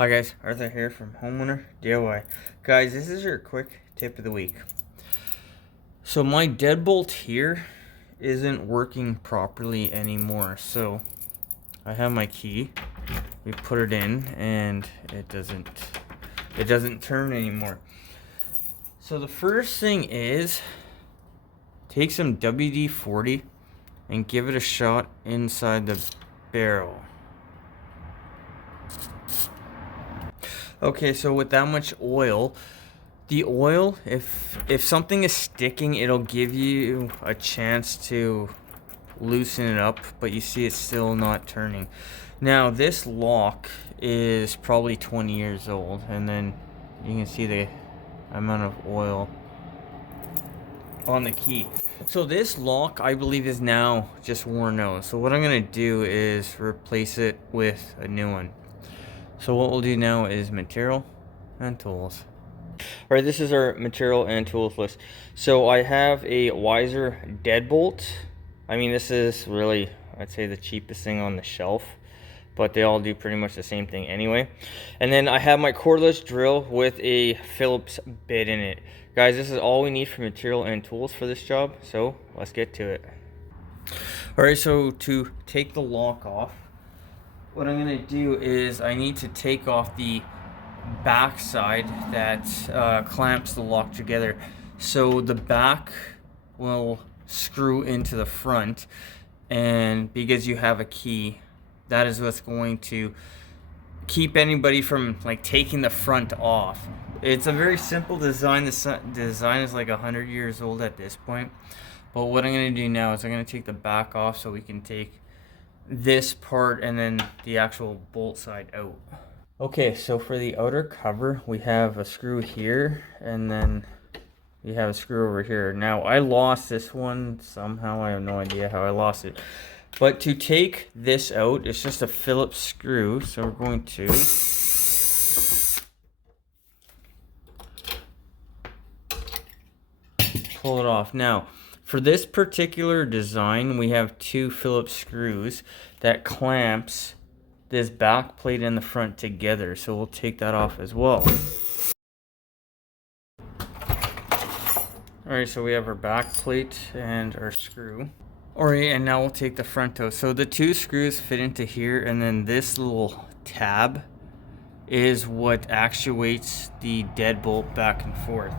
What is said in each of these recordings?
Hi guys, Arthur here from Homeowner DIY. Guys, this is your quick tip of the week. So my deadbolt here isn't working properly anymore. So I have my key. We put it in and it doesn't turn anymore. So the first thing is take some WD-40 and give it a shot inside the barrel. Okay, so with that much oil, the oil, if something is sticking, it'll give you a chance to loosen it up, but you see it's still not turning. Now, this lock is probably 20 years old, and then you can see the amount of oil on the key. So this lock, I believe, is now just worn out. So what I'm going to do is replace it with a new one. So what we'll do now is material and tools. Alright, this is our material and tools list. So I have a Wiser deadbolt. I mean, this is really, I'd say, the cheapest thing on the shelf, but they all do pretty much the same thing anyway. And then I have my cordless drill with a Phillips bit in it. Guys, this is all we need for material and tools for this job, so let's get to it. Alright, so to take the lock off, what I'm going to do is I need to take off the back side that clamps the lock together. So the back will screw into the front, and because you have a key, that is what's going to keep anybody from like taking the front off. It's a very simple design. The design is like 100 years old at this point, but what I'm going to do now is I'm going to take the back off so we can take this part and then the actual bolt side out. Okay, so for the outer cover, we have a screw here, and then we have a screw over here. Now, I lost this one somehow. I have no idea how I lost it. But to take this out, it's just a Phillips screw. So we're going to pull it off. Now, for this particular design, we have two Phillips screws that clamps this back plate and the front together. So we'll take that off as well. Alright, so we have our back plate and our screw. Alright, and now we'll take the front out. So the two screws fit into here, and then this little tab is what actuates the deadbolt back and forth.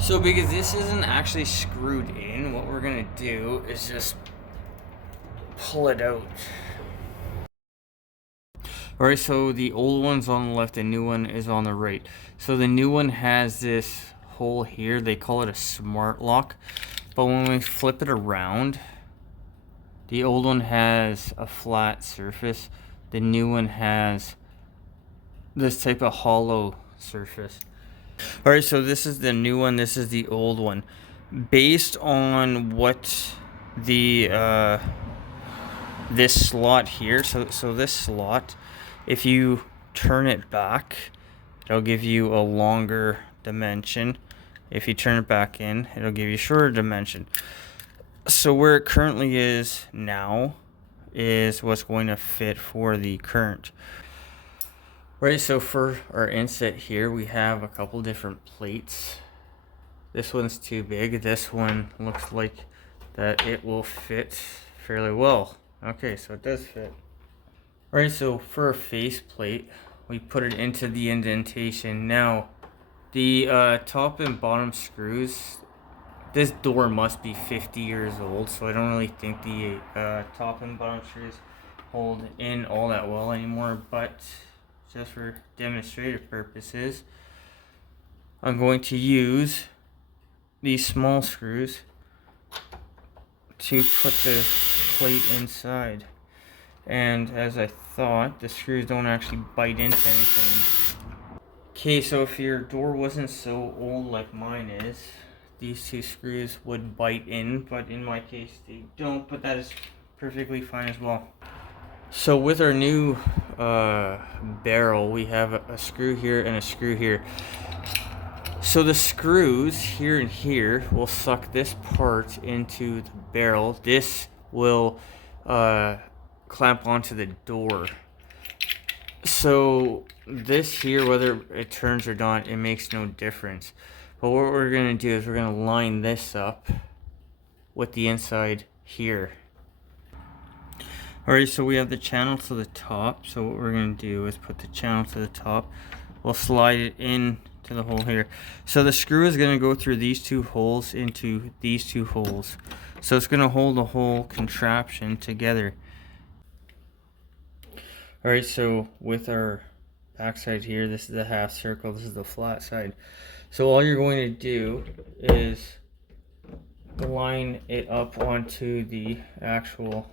So because this isn't actually screwed in, what we're going to do is just pull it out. Alright, so the old one's on the left, the new one is on the right. So the new one has this hole here, they call it a smart lock. But when we flip it around, the old one has a flat surface. The new one has this type of hollow surface. Alright, so this is the new one, this is the old one. Based on what the this slot here, so this slot, if you turn it back, it'll give you a longer dimension. If you turn it back in, it'll give you a shorter dimension. So where it currently is now is what's going to fit for the current. Right, so for our inset here, we have a couple different plates. This one's too big. This one looks like that it will fit fairly well. Okay, so it does fit. Alright, so for a face plate, we put it into the indentation. Now, the top and bottom screws, this door must be 50 years old, so I don't really think the top and bottom screws hold in all that well anymore, but just for demonstrative purposes, I'm going to use these small screws to put the plate inside. And as I thought, the screws don't actually bite into anything. Okay, so if your door wasn't so old like mine is, these two screws would bite in, but in my case they don't, but that is perfectly fine as well. So with our new barrel, we have a screw here and a screw here. So the screws here and here will suck this part into the barrel. This will clamp onto the door. So this here, whether it turns or not, it makes no difference. But what we're going to do is we're going to line this up with the inside here. Alright, so we have the channel to the top. So what we're going to do is put the channel to the top. We'll slide it in to the hole here. So the screw is going to go through these two holes into these two holes. So it's going to hold the whole contraption together. Alright, so with our backside here, this is the half circle, this is the flat side. So all you're going to do is line it up onto the actual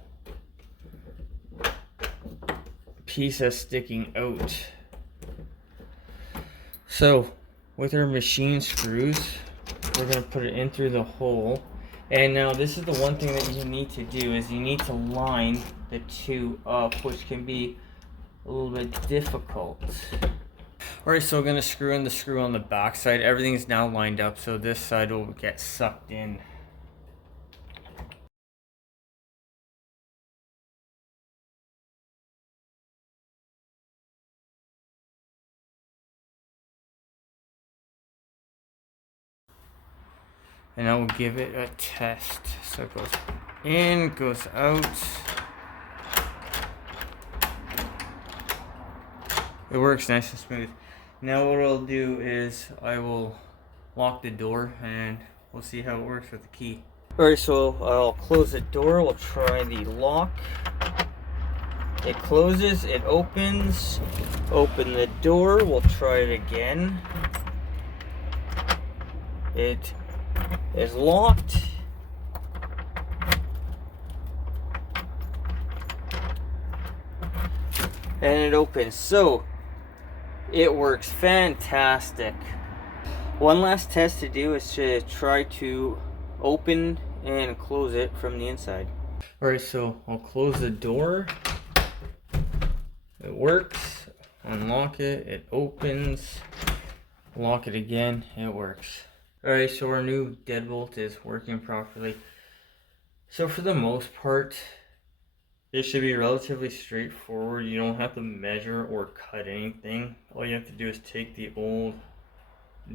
piece that's sticking out. So with our machine screws, we're going to put it in through the hole. And now this is the one thing that you need to do, is you need to line the two up, which can be a little bit difficult. Alright, so we're going to screw in the screw on the back side. Everything's now lined up, so this side will get sucked in. And I will give it a test. So it goes in, goes out. It works nice and smooth. Now what I'll do is I will lock the door and we'll see how it works with the key. Alright, so I'll close the door. We'll try the lock. It closes, it opens. Open the door, we'll try it again. It is locked. And it opens. So it works fantastic. One last test to do is to try to open and close it from the inside. Alright, so I'll close the door. It works. Unlock it, it opens. Lock it again, it works. Alright, so our new deadbolt is working properly. So for the most part, it should be relatively straightforward. You don't have to measure or cut anything. All you have to do is take the old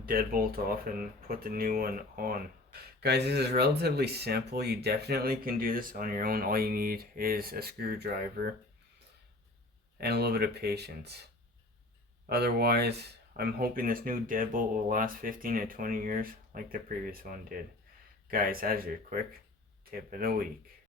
deadbolt off and put the new one on. Guys, this is relatively simple. You definitely can do this on your own. All you need is a screwdriver and a little bit of patience. Otherwise, I'm hoping this new deadbolt will last 15 to 20 years like the previous one did. Guys, that's your quick tip of the week.